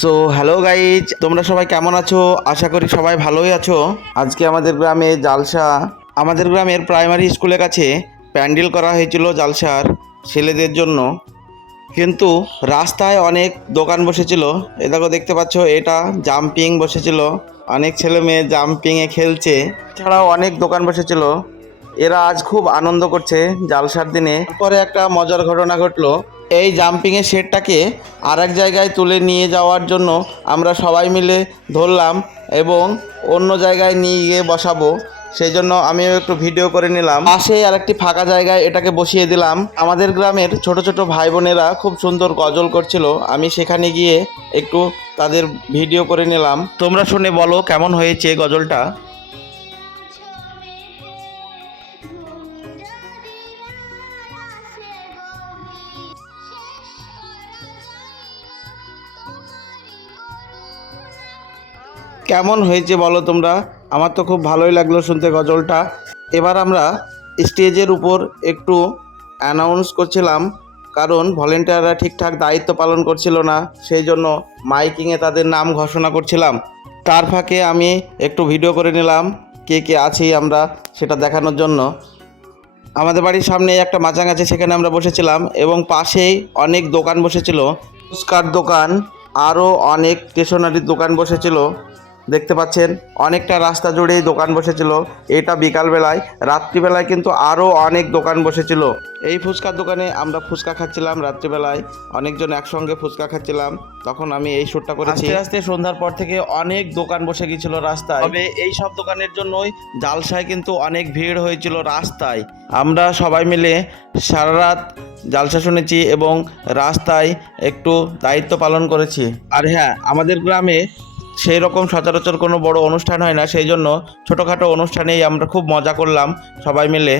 So hello guys, তোমরা সবাই কেমন আছো? আশা করি সবাই ভালোই আছো। আজকে আমাদের গ্রামে জালসা, আমাদের গ্রামের প্রাইমারি স্কুলের কাছে প্যান্ডেল করা হয়েছিল জালসার ছেলেদের জন্য। কিন্তু রাস্তায় অনেক দোকান বসেছিল। এ দেখো, দেখতে পাচ্ছ, এটা জাম্পিং বসেছিল। অনেক ছেলে মেয়ে জাম্পিংয়ে খেলছে। এছাড়াও অনেক দোকান বসেছিল। এরা আজ খুব আনন্দ করছে জালসার দিনে। পরে একটা মজার ঘটনা ঘটলো। এই জাম্পিংয়ের শেডটাকে আর এক জায়গায় তুলে নিয়ে যাওয়ার জন্য আমরা সবাই মিলে ধরলাম এবং অন্য জায়গায় নিয়ে গিয়ে বসাবো। সেই জন্য আমিও একটু ভিডিও করে নিলাম। পাশেই আর একটি ফাঁকা জায়গায় এটাকে বসিয়ে দিলাম। আমাদের গ্রামের ছোট ছোট ভাই বোনেরা খুব সুন্দর গজল করছিল। আমি সেখানে গিয়ে একটু তাদের ভিডিও করে নিলাম। তোমরা শুনে বলো কেমন হয়েছে গজলটা। কেমন হয়েছে বলো তোমরা। আমার তো খুব ভালোই লাগলো শুনতে গজলটা। এবার আমরা স্টেজের উপর একটু অ্যানাউন্স করছিলাম, কারণ ভলেন্টিয়াররা ঠিকঠাক দায়িত্ব পালন করছিল না। সেই জন্য মাইকিংয়ে তাদের নাম ঘোষণা করছিলাম। তার ফাঁকে আমি একটু ভিডিও করে নিলাম কে কে আছি আমরা সেটা দেখানোর জন্য। আমাদের বাড়ির সামনে একটা মাচাং আছে, সেখানে আমরা বসেছিলাম এবং পাশেই অনেক দোকান বসেছিল। ফুচকার দোকান, আরও অনেক স্টেশনারির দোকান বসেছিল। দেখতে পাচ্ছেন অনেকটা রাস্তা জুড়েই দোকান বসেছিল। এটা বিকালবেলায়। রাত্রিবেলায় কিন্তু আরও অনেক দোকান বসেছিল। এই ফুচকার দোকানে আমরা ফুচকা খাচ্ছিলাম রাত্রিবেলায়। অনেকজন একসঙ্গে ফুচকা খাচ্ছিলাম, তখন আমি এই শ্যুটটা করেছি। আস্তে আস্তে সন্ধ্যার পর থেকে অনেক দোকান বসে গিয়েছিল রাস্তায়। তবে এই সব দোকানের জন্যই জালসায় কিন্তু অনেক ভিড় হয়েছিল রাস্তায়। আমরা সবাই মিলে সারা রাত জালসা শুনেছি এবং রাস্তায় একটু দায়িত্ব পালন করেছি। আর হ্যাঁ, আমাদের গ্রামে সেই রকম সচরাচর কোনো বড় অনুষ্ঠান হয় না, সেই জন্য ছোটোখাটো অনুষ্ঠানেই আমরা খুব মজা করলাম সবাই মিলে।